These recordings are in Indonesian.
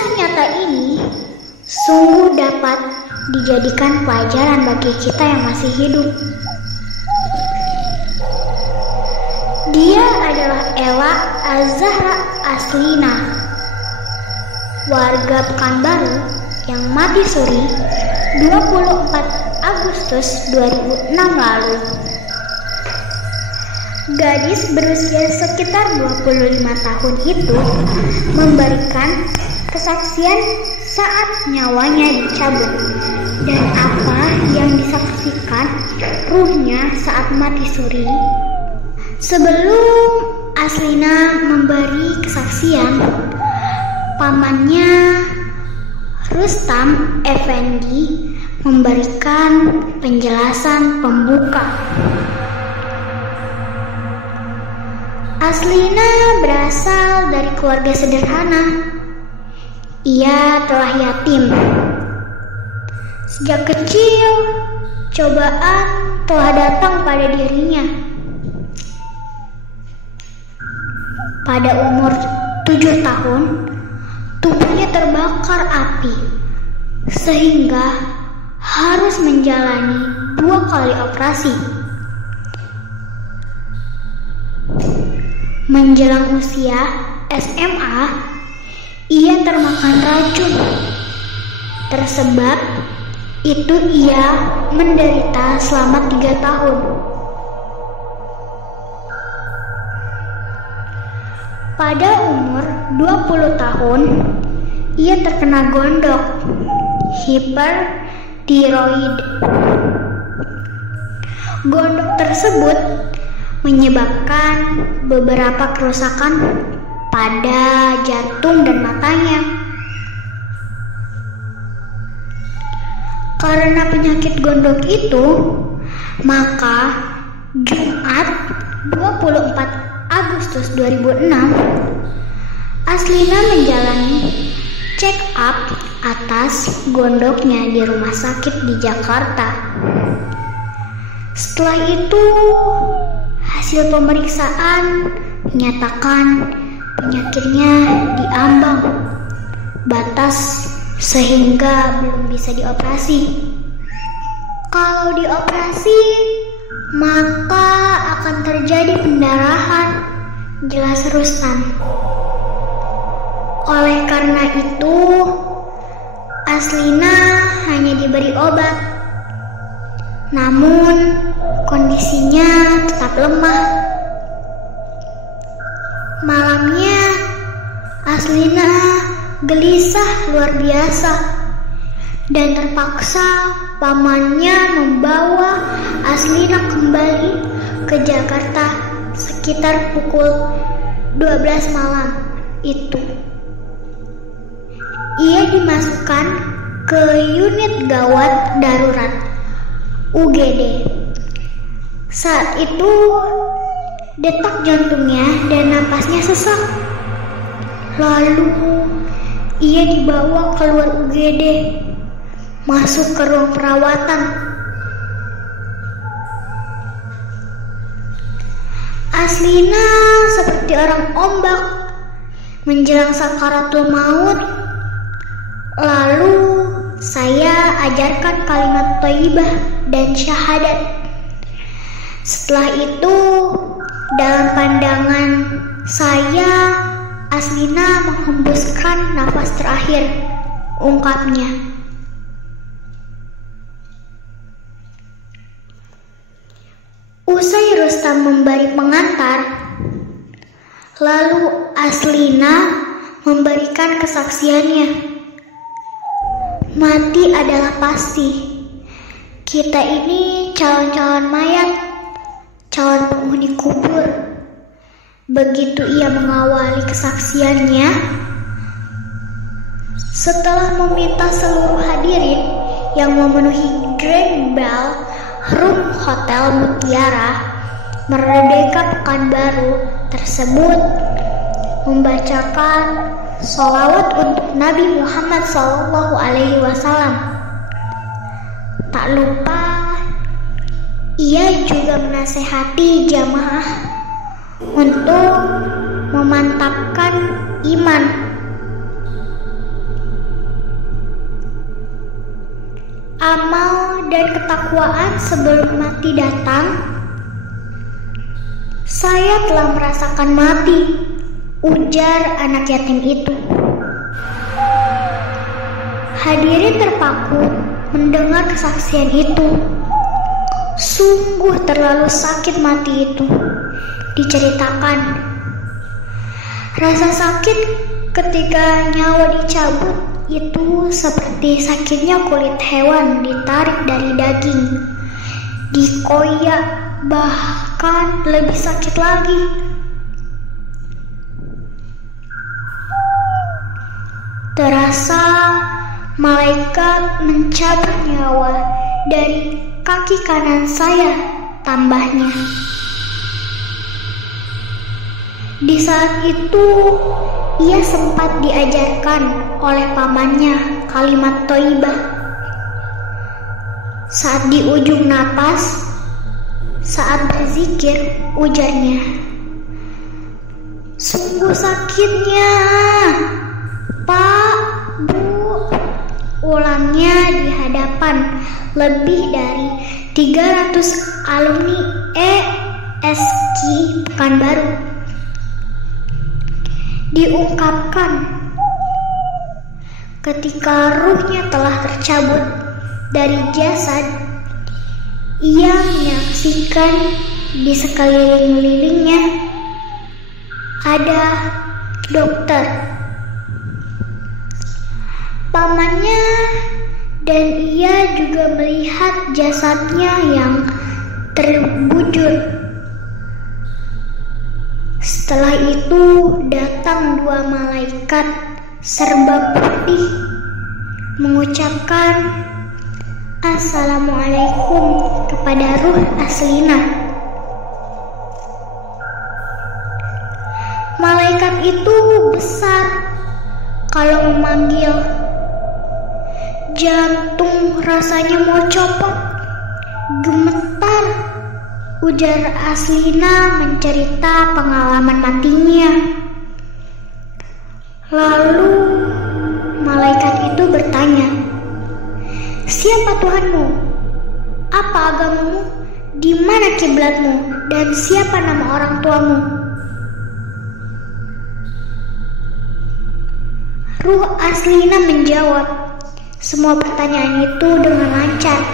Kisah nyata ini sungguh dapat dijadikan pelajaran bagi kita yang masih hidup. Dia adalah Ella Az-Zahra Aslina, warga Pekanbaru yang mati suri 24 Agustus 2006 lalu. Gadis berusia sekitar 25 tahun itu memberikan kesaksian saat nyawanya dicabut dan apa yang disaksikan ruhnya saat mati suri. Sebelum Aslina memberi kesaksian, pamannya Rustam Effendi memberikan penjelasan pembuka. Aslina berasal dari keluarga sederhana. Ia telah yatim. Sejak kecil, cobaan telah datang pada dirinya. Pada umur 7 tahun, tubuhnya terbakar api, sehingga harus menjalani 2 kali operasi. Menjelang usia SMA, ia termakan racun. Tersebab itu ia menderita selama 3 tahun. Pada umur 20 tahun, ia terkena gondok, hipertiroid. Gondok tersebut menyebabkan beberapa kerusakan pada jantung dan matanya. Karena penyakit gondok itu, maka Jumat 24 Agustus 2006, Aslina menjalani check up atas gondoknya di rumah sakit di Jakarta. Setelah itu, hasil pemeriksaan menyatakan penyakitnya diambang batas sehingga belum bisa dioperasi. Kalau dioperasi, maka akan terjadi pendarahan, jelas Rustam. Oleh karena itu, Aslina hanya diberi obat. Namun, kondisinya tetap lemah. Malamnya, Aslina gelisah luar biasa dan terpaksa pamannya membawa Aslina kembali ke Jakarta sekitar pukul 12 malam itu. Ia dimasukkan ke unit gawat darurat UGD. Saat itu detak jantungnya dan napasnya sesak. Lalu ia dibawa keluar UGD, masuk ke ruang perawatan. Aslina seperti orang ombak menjelang sakaratul maut. Lalu saya ajarkan kalimat thayyibah dan syahadat. Setelah itu, dalam pandangan saya, Aslina menghembuskan nafas terakhir, ungkapnya. Usai Rustam memberi pengantar, lalu Aslina memberikan kesaksiannya. Mati adalah pasti. Kita ini calon-calon mayat, calon penghuni kubur. Begitu ia mengawali kesaksiannya, setelah meminta seluruh hadirin yang memenuhi Grand Ballroom Hotel Mutiara Merdeka Pekanbaru tersebut membacakan sholawat untuk Nabi Muhammad SAW. Tak lupa, ia juga menasehati jamaah untuk memantapkan iman. amal dan ketakwaan sebelum mati datang, saya telah merasakan mati, ujar anak yatim itu. Hadirin terpaku mendengar kesaksian itu. Sungguh terlalu sakit mati itu, diceritakan. Rasa sakit ketika nyawa dicabut itu seperti sakitnya kulit hewan ditarik dari daging, dikoyak, bahkan lebih sakit lagi. Terasa malaikat mencabut nyawa dari kaki kanan saya, tambahnya. Di saat itu, ia sempat diajarkan oleh pamannya kalimat thayyibah. Saat di ujung napas, saat berzikir, ujarnya, "Sungguh sakitnya, Pak, Bu." Ulangnya di hadapan lebih dari 300 alumni ESQ Pekanbaru. Diungkapkan, ketika ruhnya telah tercabut dari jasad, ia menyaksikan di sekeliling-lilingnya ada dokter, pamannya, dan ia juga melihat jasadnya yang terbujur. Setelah itu datang 2 malaikat serba putih mengucapkan Assalamualaikum kepada ruh Aslina. Malaikat itu besar kalau memanggil. Jantung rasanya mau copot, gemetar, ujar Aslina mencerita pengalaman matinya. Lalu malaikat itu bertanya, "Siapa Tuhanmu? Apa agamamu? Di mana kiblatmu? Dan siapa nama orang tuamu?" Ruh Aslina menjawab semua pertanyaan itu dengan lancar.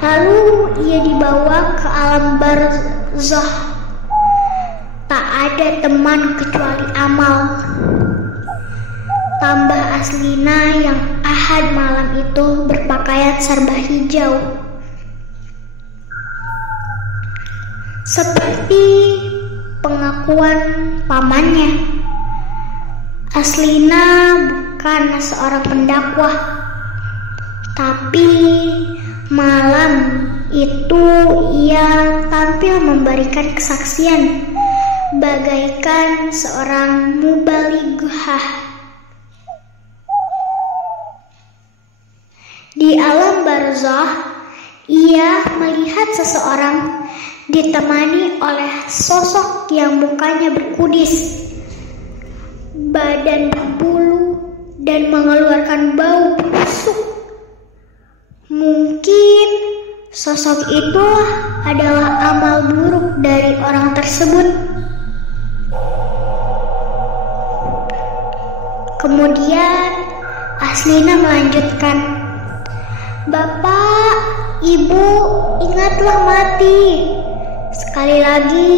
Lalu ia dibawa ke alam barzakh. Tak ada teman kecuali amal. Tambah Aslina yang ahad malam itu berpakaian serba hijau. Seperti pengakuan pamannya, Aslina bukan seorang pendakwah, tapi malam itu ia tampil memberikan kesaksian bagaikan seorang mubalighah. Di alam barzakh, ia melihat seseorang ditemani oleh sosok yang mukanya berkudis, badan berbulu, dan mengeluarkan bau busuk. Mungkin sosok itu adalah amal buruk dari orang tersebut. Kemudian Aslina melanjutkan, "Bapak, Ibu, ingatlah mati." Sekali lagi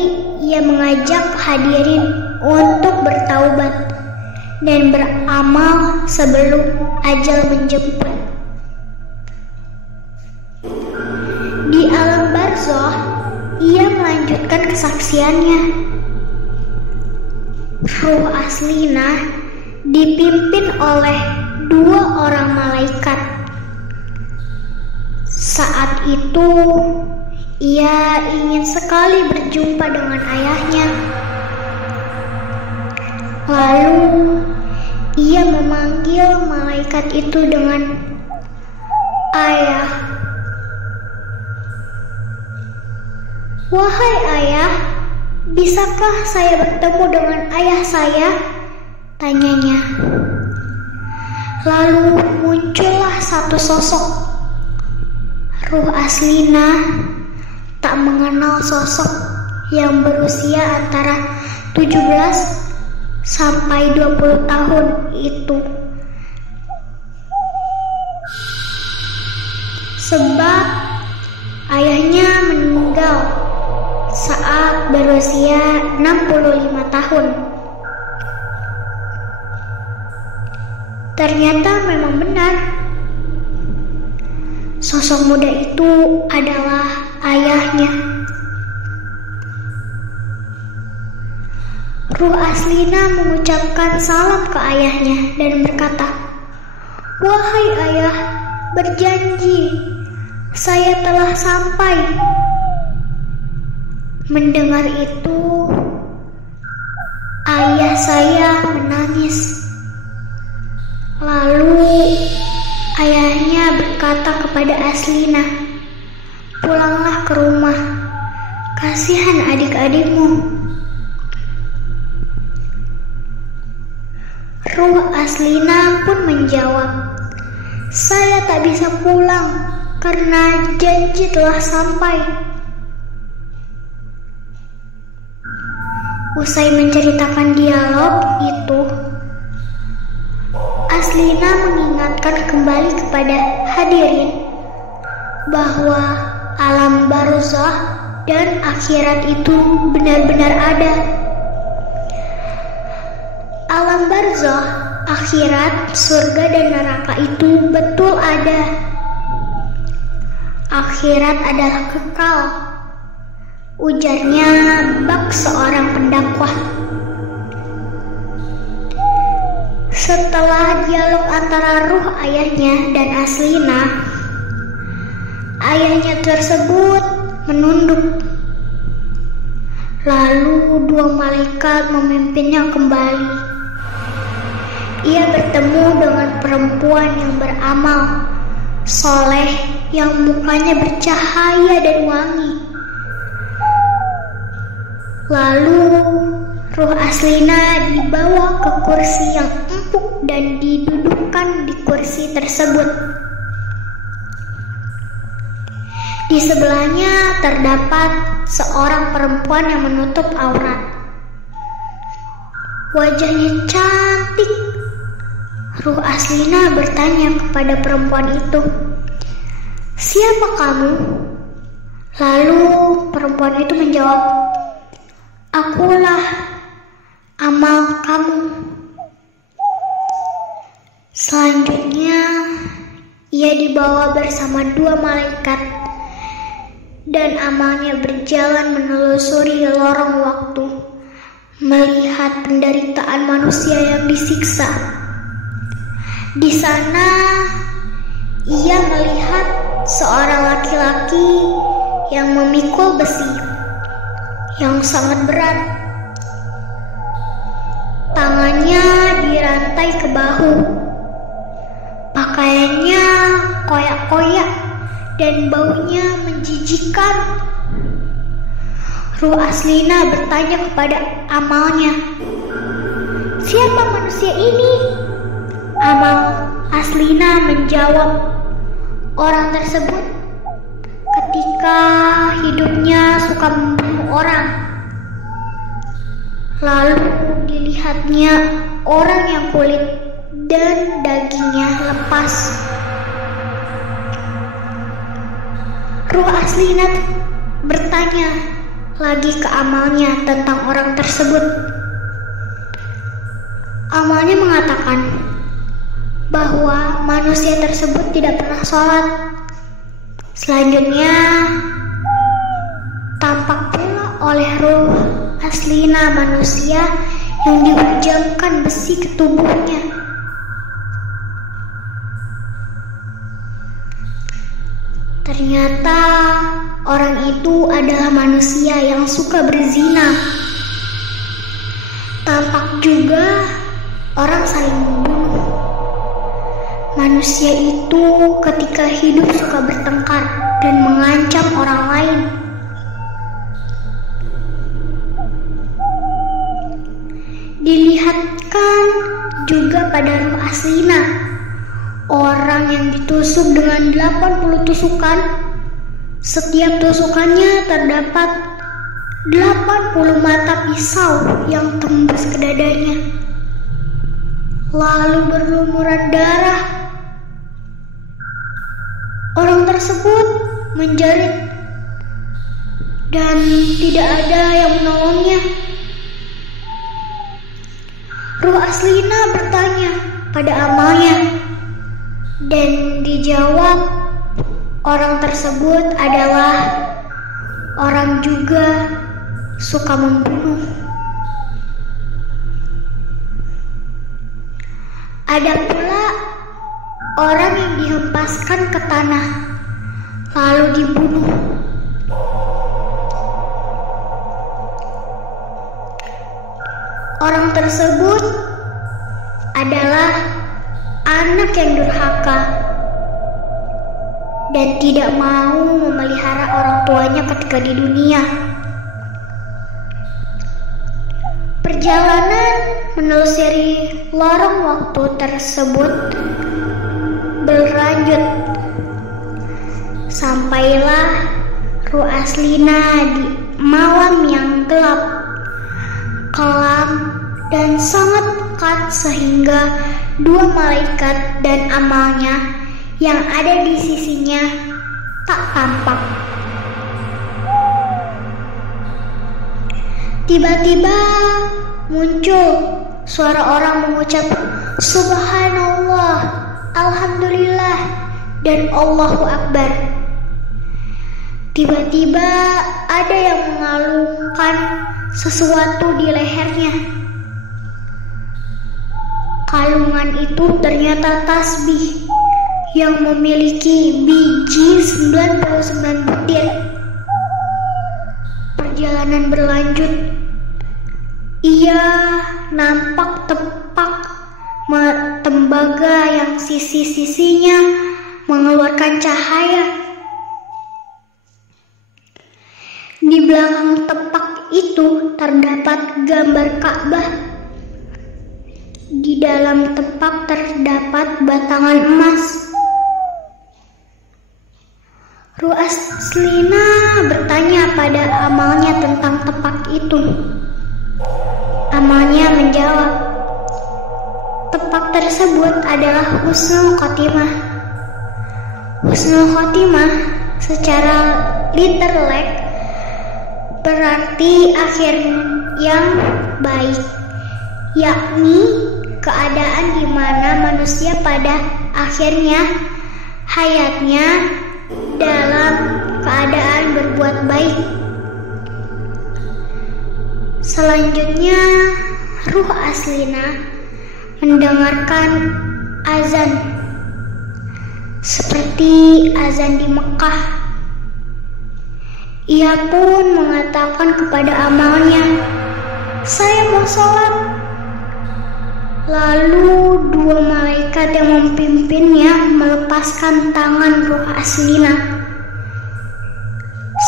ia mengajak hadirin untuk bertaubat dan beramal sebelum ajal menjemput. Di alam barzakh, ia melanjutkan kesaksiannya. Ruh Aslina dipimpin oleh 2 orang malaikat. Saat itu, ia ingin sekali berjumpa dengan ayahnya. Lalu, ia memanggil malaikat itu dengan ayah. "Wahai ayah, bisakah saya bertemu dengan ayah saya?" tanyanya. Lalu muncullah satu sosok. Ruh Aslina tak mengenal sosok yang berusia antara 17 sampai 20 tahun itu. Sebab ayahnya meninggal saat berusia 65 tahun. Ternyata memang benar. Sosok muda itu adalah ayahnya. Ruh Aslina mengucapkan salam ke ayahnya dan berkata, "Wahai ayah, berjanji, saya telah sampai." Mendengar itu, ayah saya menangis. Lalu ayahnya berkata kepada Aslina, "Pulanglah ke rumah, kasihan adik-adikmu." Ruh Aslina pun menjawab, "Saya tak bisa pulang karena janji telah sampai." Usai menceritakan dialog itu, Aslina mengingatkan kembali kepada hadirin bahwa alam barzakh dan akhirat itu benar-benar ada. Alam barzakh, akhirat, surga dan neraka itu betul ada. Akhirat adalah kekal, ujarnya bak seorang pendakwah. Setelah dialog antara ruh ayahnya dan Aslina, ayahnya tersebut menunduk. Lalu dua malaikat memimpinnya kembali. Ia bertemu dengan perempuan yang beramal soleh, yang mukanya bercahaya dan wangi. Lalu ruh Aslina dibawa ke kursi yang empuk dan didudukkan di kursi tersebut. Di sebelahnya terdapat seorang perempuan yang menutup aurat. Wajahnya cantik. Ruh Aslina bertanya kepada perempuan itu, "Siapa kamu?" Lalu perempuan itu menjawab, "Akulah amal kamu." Selanjutnya, ia dibawa bersama dua malaikat dan amalnya berjalan menelusuri lorong waktu, melihat penderitaan manusia yang disiksa. Di sana, ia melihat seorang laki-laki yang memikul besi yang sangat berat. Tangannya dirantai ke bahu. Pakaiannya koyak-koyak dan baunya menjijikkan. Ruh Aslina bertanya kepada amalnya, "Siapa manusia ini?" Amal Aslina menjawab, "Orang tersebut ketika hidupnya suka membunuh orang. Lalu dilihatnya orang yang kulit dan dagingnya lepas." Ruh Aslina bertanya lagi ke amalnya tentang orang tersebut. Amalnya mengatakan bahwa manusia tersebut tidak pernah sholat. Selanjutnya, tampak pula oleh ruh Aslina manusia yang dihujamkan besi ke tubuhnya. Ternyata orang itu adalah manusia yang suka berzina. Tampak juga orang saling membunuh. Manusia itu ketika hidup suka bertengkar dan mengancam orang lain. Dilihatkan juga pada ruh Aslina orang yang ditusuk dengan 80 tusukan. Setiap tusukannya terdapat 80 mata pisau yang tembus ke dadanya, lalu berlumuran darah. Orang tersebut menjerit dan tidak ada yang menolongnya. Ruh Aslina bertanya pada amalnya, dan dijawab orang tersebut adalah orang juga suka membunuh. Ada pula orang yang dihempaskan ke tanah lalu dibunuh. Orang tersebut adalah anak yang durhaka dan tidak mau memelihara orang tuanya ketika di dunia. Perjalanan menelusuri lorong waktu tersebut berlanjut. Sampailah Ruh Aslina di malam yang gelap, kelam, dan sangat pekat sehingga dua malaikat dan amalnya yang ada di sisinya tak tampak. Tiba-tiba muncul suara orang mengucap Subhanallah, Alhamdulillah, dan Allahu Akbar. Tiba-tiba ada yang mengalungkan sesuatu di lehernya. Kalungan itu ternyata tasbih yang memiliki biji 99 butir. Perjalanan berlanjut. Ia nampak tepak tembaga yang sisi-sisinya mengeluarkan cahaya. Di belakang tepak itu terdapat gambar Ka'bah. Di dalam tepak terdapat batangan emas. Ruh Aslina bertanya pada amalnya tentang tepak itu. Amalnya menjawab, tepak tersebut adalah husnul khotimah. Husnul khotimah secara literal berarti akhir yang baik, yakni keadaan di mana manusia pada akhirnya hayatnya dalam keadaan berbuat baik. Selanjutnya, Ruh Aslina mendengarkan azan seperti azan di Mekah. Ia pun mengatakan kepada amalnya, "Saya mau sholat." Lalu dua malaikat yang memimpinnya melepaskan tangan Ruh Aslina.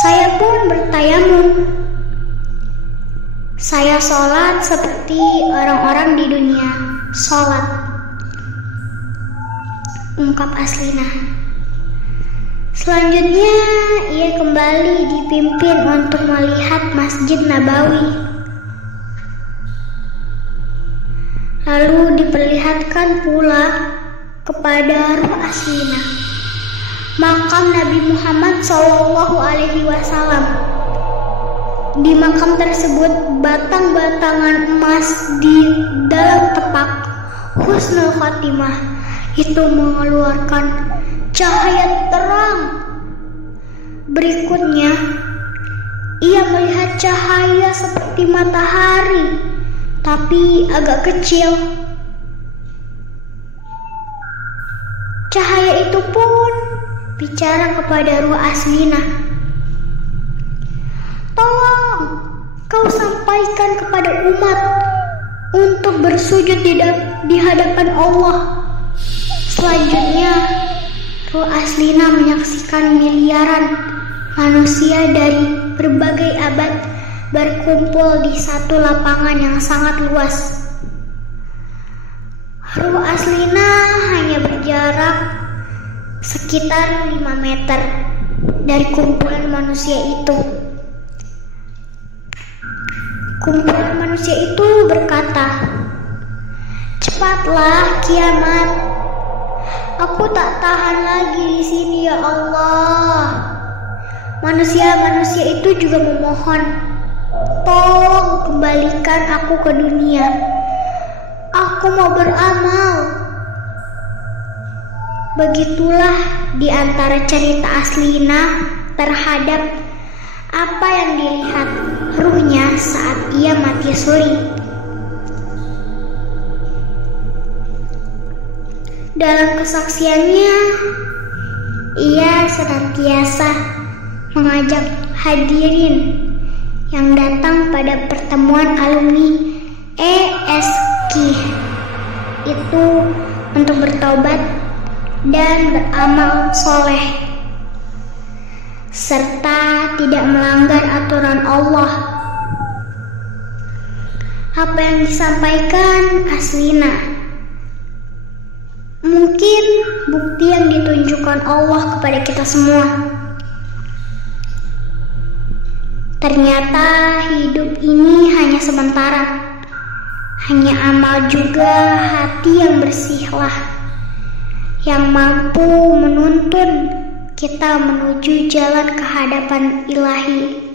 Saya pun bertayamum. Saya sholat seperti orang-orang di dunia sholat, ungkap Aslina. Selanjutnya ia kembali dipimpin untuk melihat Masjid Nabawi. Lalu diperlihatkan pula kepada Ruh Aslina makam Nabi Muhammad SAW. Di makam tersebut batang-batangan emas di dalam tepak husnul khotimah itu mengeluarkan cahaya terang. Berikutnya ia melihat cahaya seperti matahari, tapi agak kecil. Cahaya itu pun bicara kepada Ruh Aslina, "Tolong, kau sampaikan kepada umat untuk bersujud di hadapan Allah." Selanjutnya, Ruh Aslina menyaksikan miliaran manusia dari berbagai abad berkumpul di satu lapangan yang sangat luas. Ruh Aslina hanya berjarak sekitar 5 meter dari kumpulan manusia itu. Kumpulan manusia itu berkata, "Cepatlah kiamat. Aku tak tahan lagi di sini ya Allah." Manusia-manusia itu juga memohon, "Tolong kembalikan aku ke dunia. Aku mau beramal." Begitulah di antara cerita Aslina terhadap apa yang dilihat ruhnya saat ia mati suri. Dalam kesaksiannya, ia senantiasa mengajak hadirin yang datang pada pertemuan alumni ESQ itu untuk bertobat dan beramal soleh, serta tidak melanggar aturan Allah. Apa yang disampaikan Aslina mungkin bukti yang ditunjukkan Allah kepada kita semua. Ternyata hidup ini hanya sementara. Hanya amal juga hati yang bersihlah yang mampu menuntun kita menuju jalan kehadapan Ilahi.